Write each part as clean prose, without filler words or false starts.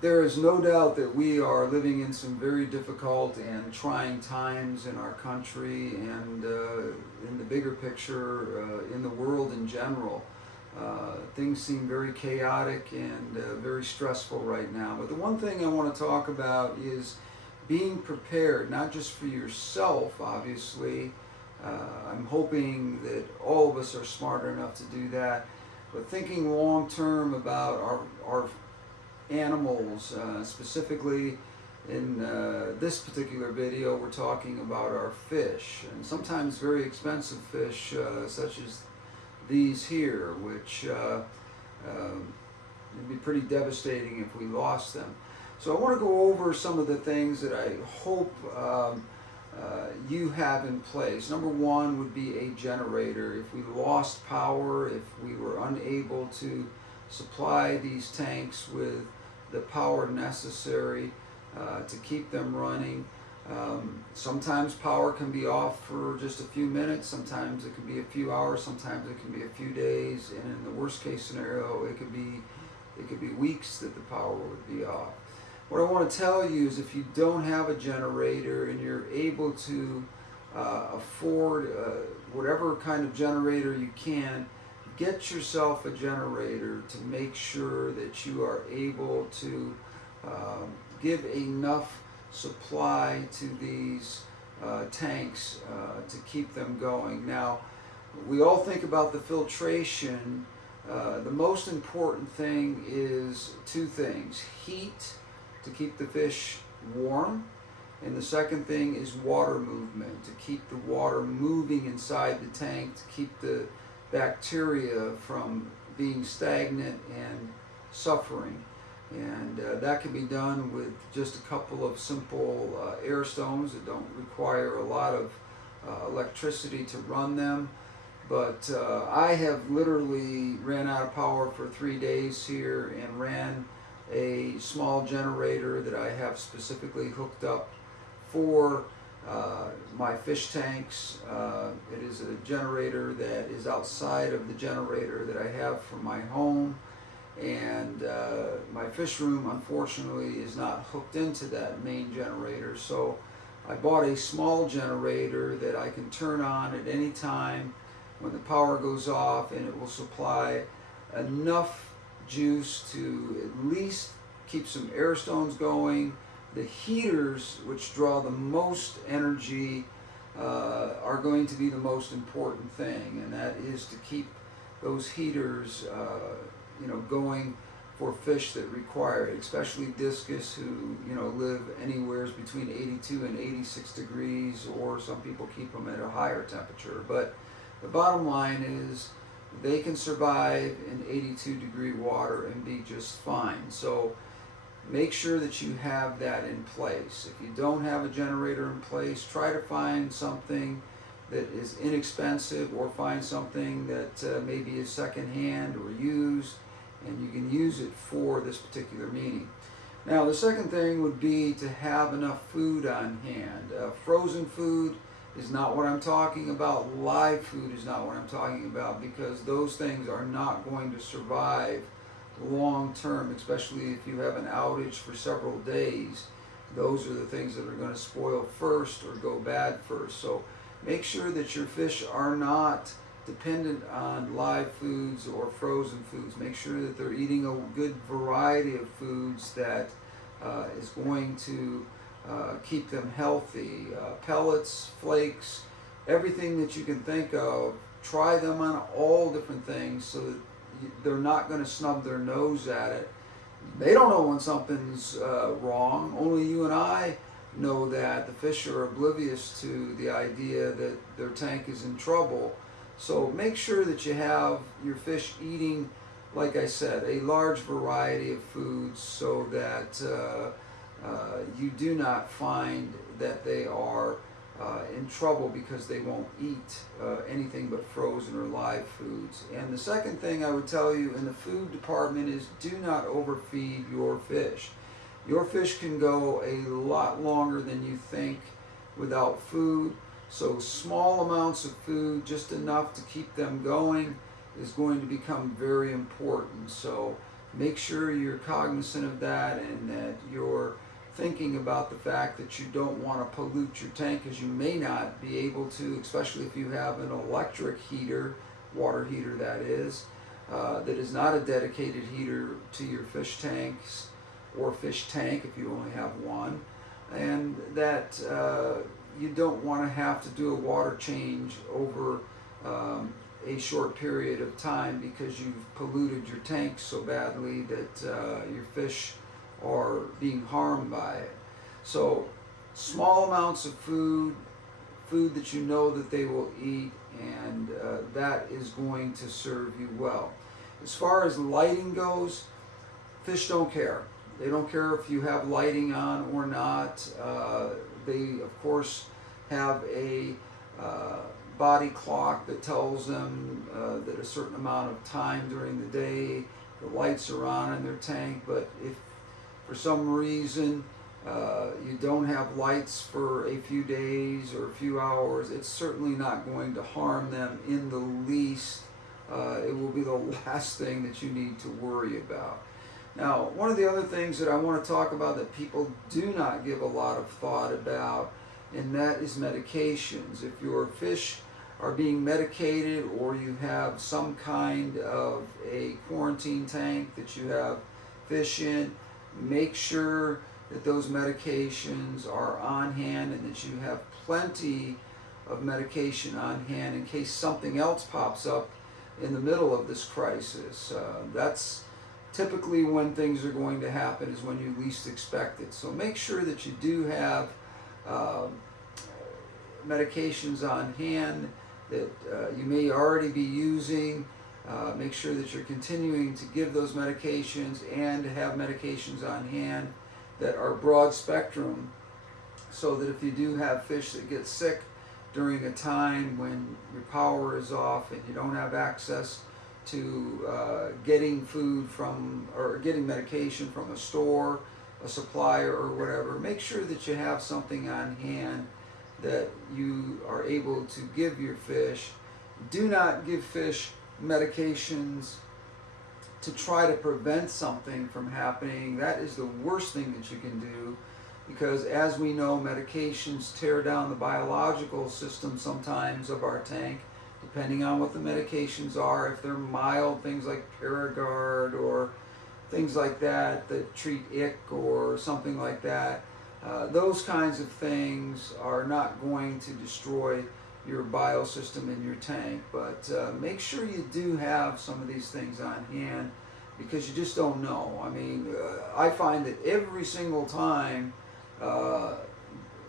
There is no doubt that we are living in some very difficult and trying times in our country and in the bigger picture, in the world in general. Things seem very chaotic and very stressful right now. But the one thing I want to talk about is being prepared, not just for yourself, obviously. I'm hoping that all of us are smart enough to do that, but thinking long term about our animals, specifically in this particular video we're talking about our fish, and sometimes very expensive fish such as these here, which it'd be pretty devastating if we lost them. So I want to go over some of the things that I hope you have in place. Number one would be a generator. If we lost power, if we were unable to supply these tanks with the power necessary to keep them running. Sometimes power can be off for just a few minutes, sometimes it can be a few hours, sometimes it can be a few days, and in the worst case scenario it could be weeks that the power would be off. What I want to tell you is if you don't have a generator and you're able to afford whatever kind of generator you can, get yourself a generator to make sure that you are able to give enough supply to these tanks to keep them going. Now, we all think about the filtration. The most important thing is two things: heat to keep the fish warm, and the second thing is water movement, to keep the water moving inside the tank, to keep the bacteria from being stagnant and suffering. And that can be done with just a couple of simple air stones that don't require a lot of electricity to run them. But I have literally ran out of power for 3 days here and ran a small generator that I have specifically hooked up for my fish tanks. It is a generator that is outside of the generator that I have for my home, and my fish room unfortunately is not hooked into that main generator, so I bought a small generator that I can turn on at any time when the power goes off, and it will supply enough juice to at least keep some air stones going. The heaters, which draw the most energy, are going to be the most important thing, and that is to keep those heaters going for fish that require it, especially discus, who live anywhere between 82 and 86 degrees, or some people keep them at a higher temperature. But the bottom line is they can survive in 82 degree water and be just fine. So make sure that you have that in place. If you don't have a generator in place, try to find something that is inexpensive, or find something that maybe is secondhand or used, and you can use it for this particular meaning. Now, the second thing would be to have enough food on hand. Frozen food is not what I'm talking about. Live food is not what I'm talking about, because those things are not going to survive long term, especially if you have an outage for several days. Those are the things that are going to spoil first or go bad first. So make sure that your fish are not dependent on live foods or frozen foods. Make sure that they're eating a good variety of foods that is going to keep them healthy. Pellets, flakes, everything that you can think of. Try them on all different things so that they're not going to snub their nose at it. They don't know when something's wrong. Only you and I know that. The fish are oblivious to the idea that their tank is in trouble. So make sure that you have your fish eating, like I said, a large variety of foods, so that you do not find that they are in trouble because they won't eat anything but frozen or live foods. And the second thing I would tell you in the food department is do not overfeed your fish. Your fish can go a lot longer than you think without food. So small amounts of food, just enough to keep them going, is going to become very important. So make sure you're cognizant of that, and that you're thinking about the fact that you don't want to pollute your tank, because you may not be able to, especially if you have an electric heater, water heater that is not a dedicated heater to your fish tanks or fish tank if you only have one, and that you don't want to have to do a water change over a short period of time because you've polluted your tank so badly that your fish are being harmed by it. So small amounts of food that you know that they will eat, and that is going to serve you well. As far as lighting goes, fish don't care. They don't care if you have lighting on or not. They, of course, have a body clock that tells them that a certain amount of time during the day the lights are on in their tank. But if for some reason you don't have lights for a few days or a few hours, it's certainly not going to harm them in the least. It will be the last thing that you need to worry about. Now, one of the other things that I want to talk about that people do not give a lot of thought about, and that is medications. If your fish are being medicated, or you have some kind of a quarantine tank that you have fish in, make sure that those medications are on hand, and that you have plenty of medication on hand in case something else pops up in the middle of this crisis. That's typically when things are going to happen, is when you least expect it. So make sure that you do have medications on hand that you may already be using. Make sure that you're continuing to give those medications, and to have medications on hand that are broad spectrum, so that if you do have fish that get sick during a time when your power is off and you don't have access to getting food from, or getting medication from a store, a supplier, or whatever, make sure that you have something on hand that you are able to give your fish. Do not give fish medications to try to prevent something from happening. That is the worst thing that you can do, because as we know, medications tear down the biological system sometimes of our tank, depending on what the medications are. If they're mild, things like Paragard or things like that that treat ick or something like that, those kinds of things are not going to destroy your biosystem in your tank. But make sure you do have some of these things on hand, because you just don't know. I mean, I find that every single time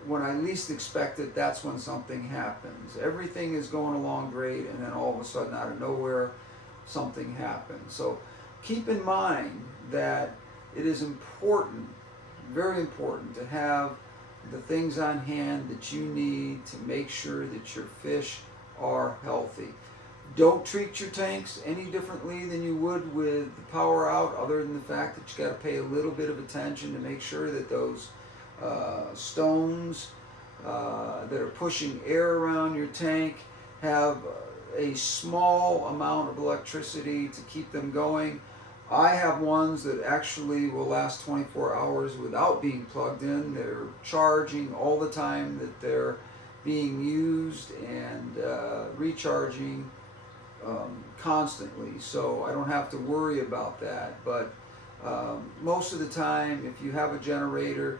when I least expect it, that's when something happens. Everything is going along great, and then all of a sudden, out of nowhere, something happens. So keep in mind that it is important, very important, to have the things on hand that you need to make sure that your fish are healthy. Don't treat your tanks any differently than you would with the power out, other than the fact that you got to pay a little bit of attention to make sure that those stones that are pushing air around your tank have a small amount of electricity to keep them going. I have ones that actually will last 24 hours without being plugged in. They're charging all the time that they're being used, and recharging constantly, so I don't have to worry about that. But most of the time, if you have a generator,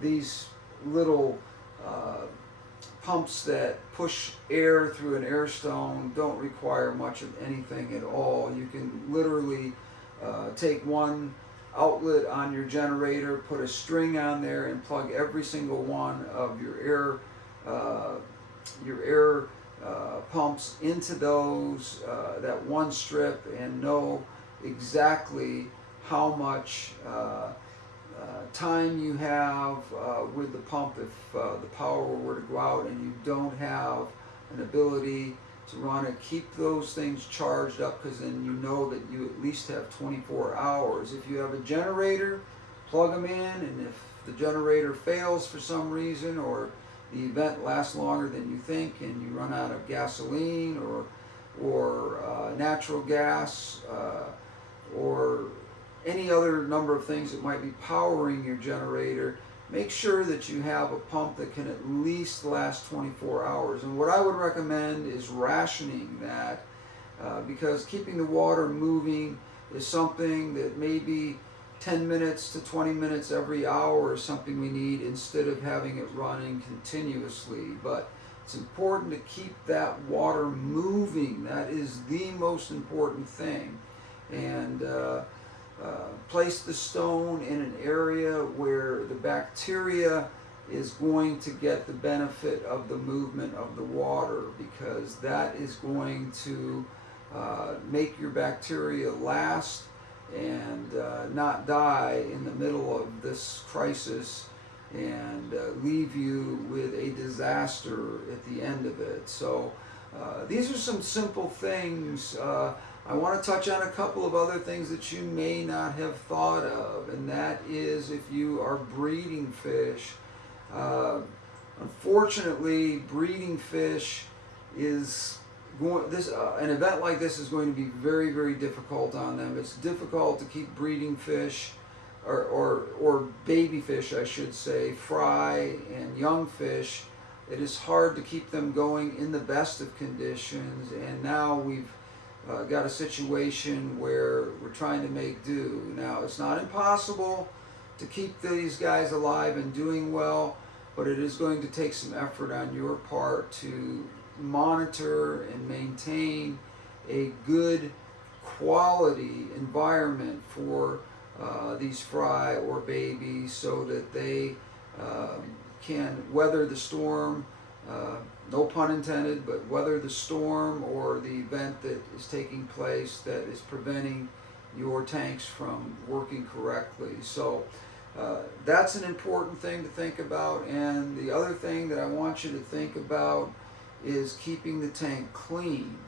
these little pumps that push air through an air stone don't require much of anything at all. You can literally take one outlet on your generator, put a string on there, and plug every single one of your air pumps into those, that one strip, and know exactly how much time you have with the pump if the power were to go out and you don't have an ability to run it. Keep those things charged up, because then you know that you at least have 24 hours. If you have a generator, plug them in, and if the generator fails for some reason, or the event lasts longer than you think, and you run out of gasoline or natural gas, or any other number of things that might be powering your generator, make sure that you have a pump that can at least last 24 hours. And what I would recommend is rationing that, because keeping the water moving is something that maybe 10 minutes to 20 minutes every hour is something we need, instead of having it running continuously. But it's important to keep that water moving. That is the most important thing. And place the stone in an area where the bacteria is going to get the benefit of the movement of the water, because that is going to make your bacteria last and not die in the middle of this crisis and leave you with a disaster at the end of it. So these are some simple things. I want to touch on a couple of other things that you may not have thought of, and that is if you are breeding fish. Unfortunately, breeding fish is an event like this is going to be very, very difficult on them. It's difficult to keep breeding fish, or baby fish, I should say, fry and young fish. It is hard to keep them going in the best of conditions, and now we've got a situation where we're trying to make do. Now, it's not impossible to keep these guys alive and doing well, but it is going to take some effort on your part to monitor and maintain a good quality environment for these fry or babies, so that they can weather the storm, no pun intended, but weather the storm or the event that is taking place that is preventing your tanks from working correctly. So that's an important thing to think about. And the other thing that I want you to think about is keeping the tank clean.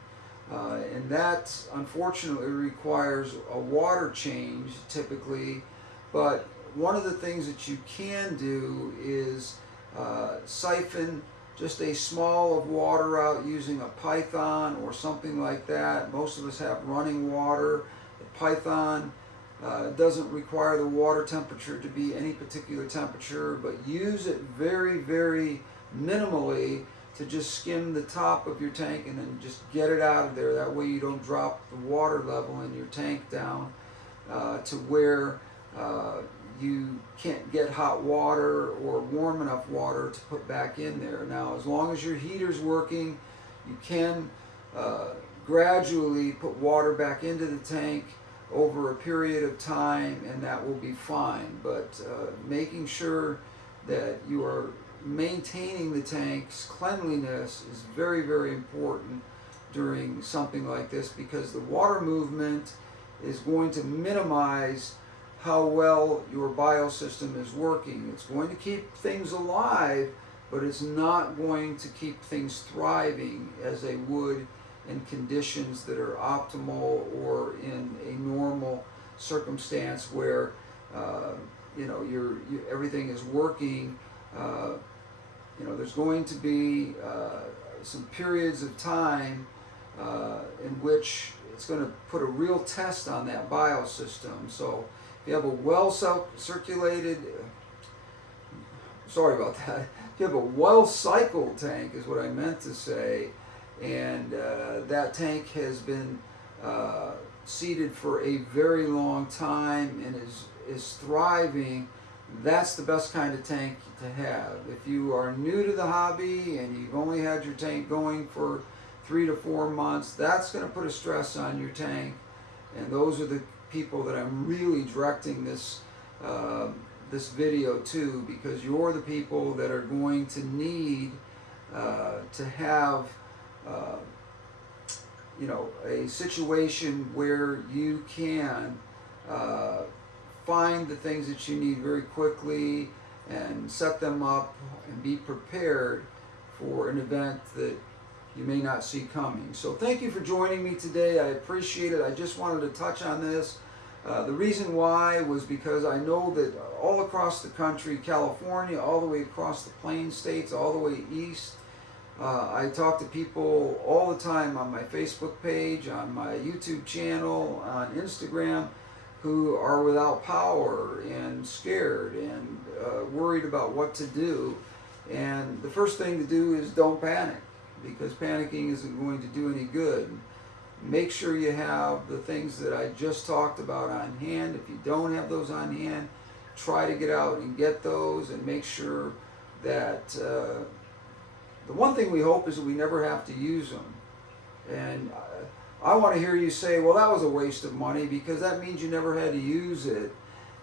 And that unfortunately requires a water change typically, but one of the things that you can do is siphon just a small of water out using a python or something like that. Most of us have running water. The python doesn't require the water temperature to be any particular temperature, but use it very, very minimally to just skim the top of your tank and then just get it out of there. That way you don't drop the water level in your tank down to where you can't get hot water or warm enough water to put back in there. Now, as long as your heater's working, you can gradually put water back into the tank over a period of time, and that will be fine. But making sure that you are maintaining the tank's cleanliness is very, very important during something like this, because the water movement is going to minimize how well your biosystem is working. It's going to keep things alive, but it's not going to keep things thriving as they would in conditions that are optimal or in a normal circumstance where everything is working. There's going to be some periods of time in which it's going to put a real test on that biosystem. So if you have a well-circulated, sorry about that, if you have a well-cycled tank is what I meant to say, and that tank has been seeded for a very long time and is thriving, that's the best kind of tank to have. If you are new to the hobby and you've only had your tank going for 3 to 4 months, that's going to put a stress on your tank, and those are the people that I'm really directing this this video to, because you're the people that are going to need to have a situation where you can find the things that you need very quickly and set them up and be prepared for an event that you may not see coming. So thank you for joining me today. I appreciate it. I just wanted to touch on this. The reason why was because I know that all across the country, California, all the way across the Plain States, all the way east, I talk to people all the time on my Facebook page, on my YouTube channel, on Instagram, who are without power and scared and worried about what to do. And the first thing to do is don't panic, because panicking isn't going to do any good. Make sure you have the things that I just talked about on hand. If you don't have those on hand, try to get out and get those, and make sure that the one thing we hope is that we never have to use them. And I want to hear you say, well, that was a waste of money, because that means you never had to use it,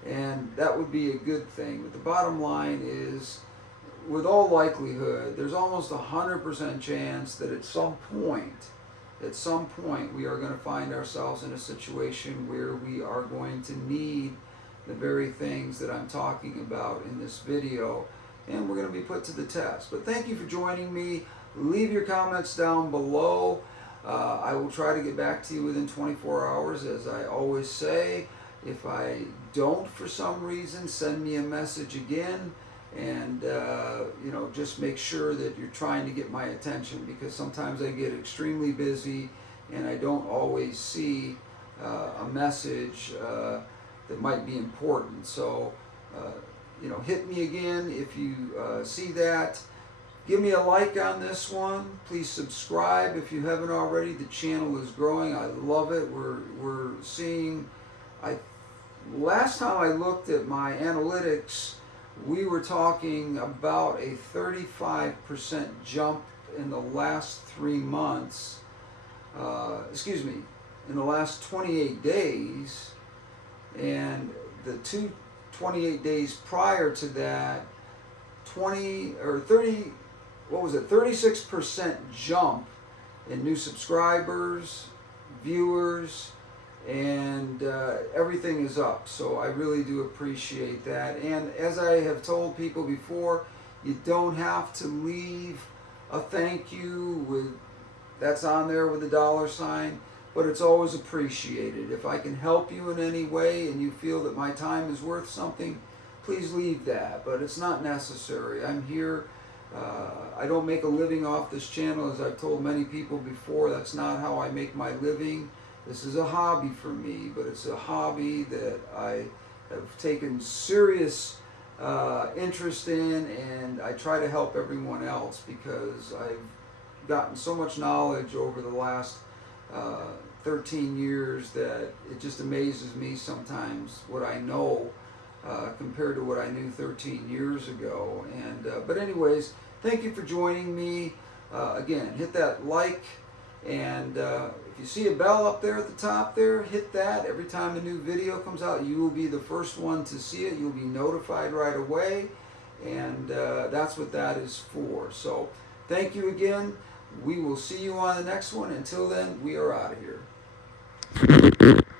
and that would be a good thing. But the bottom line is, with all likelihood, there's almost 100% chance that at some point we are going to find ourselves in a situation where we are going to need the very things that I'm talking about in this video, and we're going to be put to the test. But thank you for joining me. Leave your comments down below. I will try to get back to you within 24 hours, as I always say. If I don't for some reason, send me a message again, and just make sure that you're trying to get my attention, because sometimes I get extremely busy and I don't always see a message that might be important. So hit me again if you see that. Give me a like on this one. Please subscribe if you haven't already. The channel is growing. I love it. We're seeing, last time I looked at my analytics, we were talking about a 35% jump in the last 3 months. In the last 28 days, and the 28 days prior to that, 36% jump in new subscribers, viewers, and everything is up. So I really do appreciate that. And as I have told people before, you don't have to leave a thank you that's on there with a $, but it's always appreciated. If I can help you in any way and you feel that my time is worth something, please leave that, but it's not necessary. I'm here. I don't make a living off this channel, as I've told many people before. That's not how I make my living. This is a hobby for me, but it's a hobby that I have taken serious interest in, and I try to help everyone else, because I've gotten so much knowledge over the last 13 years that it just amazes me sometimes what I know compared to what I knew 13 years ago. And but anyways, thank you for joining me. Again, hit that like, and if you see a bell up there at the top there, hit that. Every time a new video comes out, you will be the first one to see it. You'll be notified right away, and that's what that is for. So thank you again. We will see you on the next one. Until then, we are out of here.